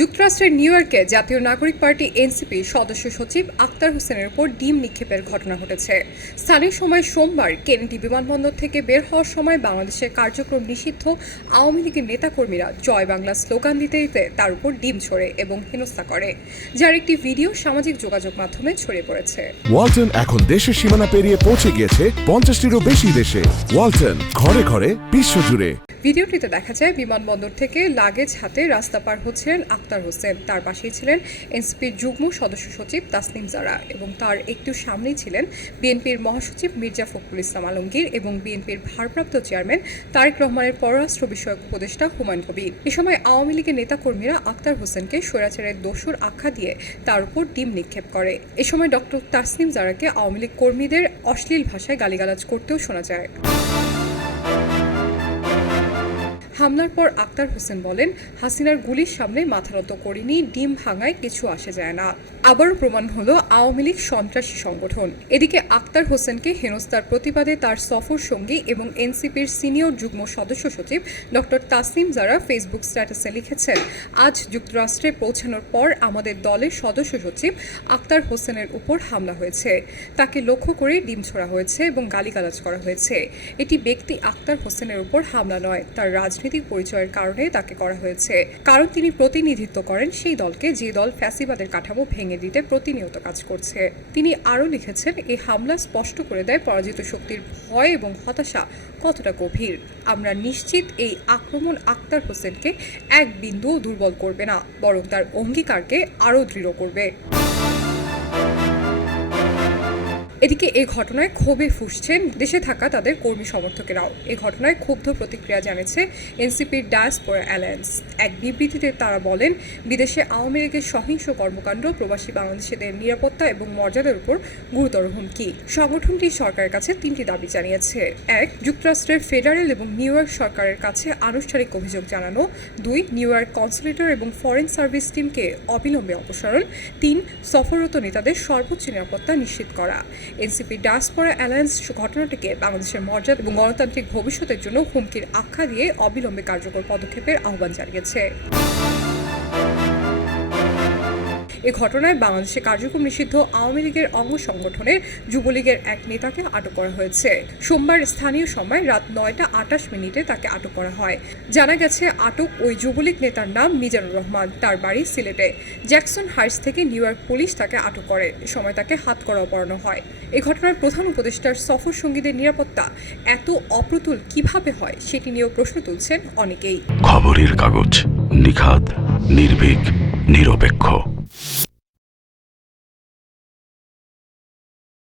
যুক্তরাষ্ট্রের নিউ ইয়র্কে জাতীয় নাগরিক পার্টি এনসিপি সদস্য সচিব আক্তার হোসেনের উপর ডিম নিক্ষেপের ঘটনা ঘটেছে। স্থানীয় সময় সোমবার কেনেডি বিমানবন্দর থেকে বের হওয়ার সময় বাংলাদেশের কার্যক্রম নিষিদ্ধ, আওয়ামী লীগের নেতাকর্মীরা জয় বাংলা স্লোগান দিতে দিতে তার উপর ডিম ছোড়ে এবং হেনস্থা করে, যার একটি ভিডিও সামাজিক যোগাযোগ মাধ্যমে ছড়িয়ে পড়েছে। ওয়ালটন এখন দেশের সীমানা পেরিয়ে পৌঁছে গিয়েছে পঞ্চাশটিরও বেশি দেশে। ওয়ালটন ঘরে ঘরে বিশ্বজুড়ে ভিডিওটিতে দেখা যায়, বিমানবন্দর থেকে লাগেজ হাতে রাস্তা পার হচ্ছিলেন আক্তার হোসেন। তার পাশেই ছিলেন এনসিপির যুগ্ম সদস্য সচিব তাসনিম জারা এবং তার একটু সামনেই ছিলেন বিএনপির মহাসচিব মির্জা ফখরুল ইসলাম আলমগীর এবং বিএনপির ভারপ্রাপ্ত চেয়ারম্যান তারেক রহমানের পররাষ্ট্র বিষয়ক উপদেষ্টা হুমায়ুন কবির। এ সময় আওয়ামী লীগের নেতাকর্মীরা আক্তার হোসেনকে স্বৈরাচারের দোসর আখ্যা দিয়ে তার উপর ডিম নিক্ষেপ করে। এ সময় ডক্টর তাসনিম জারাকে আওয়ামী লীগ কর্মীদের অশ্লীল ভাষায় গালিগালাজ করতেও শোনা যায়। হামলার পর আক্তার হোসেন বলেন, হাসিনার গুলির সামনে মাথা নত করিনি, ডিম ভাঙায় কিছু আসে যায় না। আবারও প্রমাণ হলো আওয়ামী লীগ সন্ত্রাসী সংগঠন। এদিকে আক্তার হোসেনকে হেনস্থার প্রতিবাদে তার সফর সঙ্গী এবং এনসিপির সিনিয়র যুগ্ম সদস্য সচিব ডক্টর তাসনিম জারা ফেসবুক স্ট্যাটাসে লিখেছেন, আজ যুক্তরাষ্ট্রে পৌঁছানোর পর আমাদের দলের সদস্য সচিব আক্তার হোসেনের উপর হামলা হয়েছে। তাকে লক্ষ্য করে ডিম ছোড়া হয়েছে এবং গালিগালাজ করা হয়েছে। এটি ব্যক্তি আক্তার হোসেনের উপর হামলা নয়, তার রাজনৈতিক পরিচয়ের কারণে তাকে করা হয়েছে। কারণ তিনি প্রতিনিধিত্ব করেন সেই দলকে যে দল ফ্যাসিবাদের কাঠামো ভেঙে দিতে প্রতিনিয়ত কাজ করছে। তিনি আরও লিখেছেন এই হামলা স্পষ্ট করে দেয় পরাজিত শক্তির ভয় এবং হতাশা কতটা গভীর। আমরা নিশ্চিত এই আক্রমণ আক্তার হোসেনকে এক বিন্দুও দুর্বল করবে না, বরং তার অঙ্গীকারকে আরও দৃঢ় করবে। এদিকে এই ঘটনায় ক্ষোভে ফুসছেন দেশে থাকা তাদের কর্মী সমর্থকেরাও। এই ঘটনায় ক্ষুব্ধ প্রতিক্রিয়া জানিয়েছে এনসিপির ডায়াসপোরা অ্যালায়েন্স। এক বিবৃতিতে তারা বলেন, বিদেশে আওয়ামী লীগের সহিংস কর্মকাণ্ড, প্রবাসী বাংলাদেশিদের নিরাপত্তা এবং মর্যাদার উপর গুরুতর হুমকি। সংগঠনটি সরকারের কাছে তিনটি দাবি জানিয়েছে। এক, যুক্তরাষ্ট্রের ফেডারেল এবং নিউ ইয়র্ক সরকারের কাছে আনুষ্ঠানিক অভিযোগ জানানো। দুই, নিউ ইয়র্ক কনসুলেটর এবং ফরেন সার্ভিস টিমকে অবিলম্বে অপসারণ। তিন, সফররত নেতাদের সর্বোচ্চ নিরাপত্তা নিশ্চিত করা। এনসিপি ডায়াসপোরা অ্যালায়েন্স ঘটনাটিকে বাংলাদেশের মর্যাদা এবং গণতান্ত্রিক ভবিষ্যতের জন্য হুমকির আখ্যা দিয়ে অবিলম্বে কার্যকর পদক্ষেপের আহ্বান জানিয়েছে। এ ঘটনায় বাংলাদেশে কার্যক্রম নিষিদ্ধ আওয়ামী লীগের অঙ্গ সংগঠনের যুবলীগের এক নেতাকে আটক করা হয়েছে। সোমবার স্থানীয় সময় রাত নয়টা আটাশ মিনিটে তাকে আটক করা হয়। জানা গেছে, আটক ওই যুবলীগ নেতার নাম মিজানুর রহমান। তার বাড়ি সিলেটে। জ্যাকসন হাইটস থেকে নিউ ইয়র্ক পুলিশ তাকে আটক করে। সময় তাকে হাত করা পড়ানো হয়। এ ঘটনার প্রধান উপদেষ্টার সফর সঙ্গীদের নিরাপত্তা এত অপ্রতুল কীভাবে হয় সেটি নিয়েও প্রশ্ন তুলছেন অনেকেই। খবরের কাগজ নিখাত নির্ভীক, নিরপেক্ষ।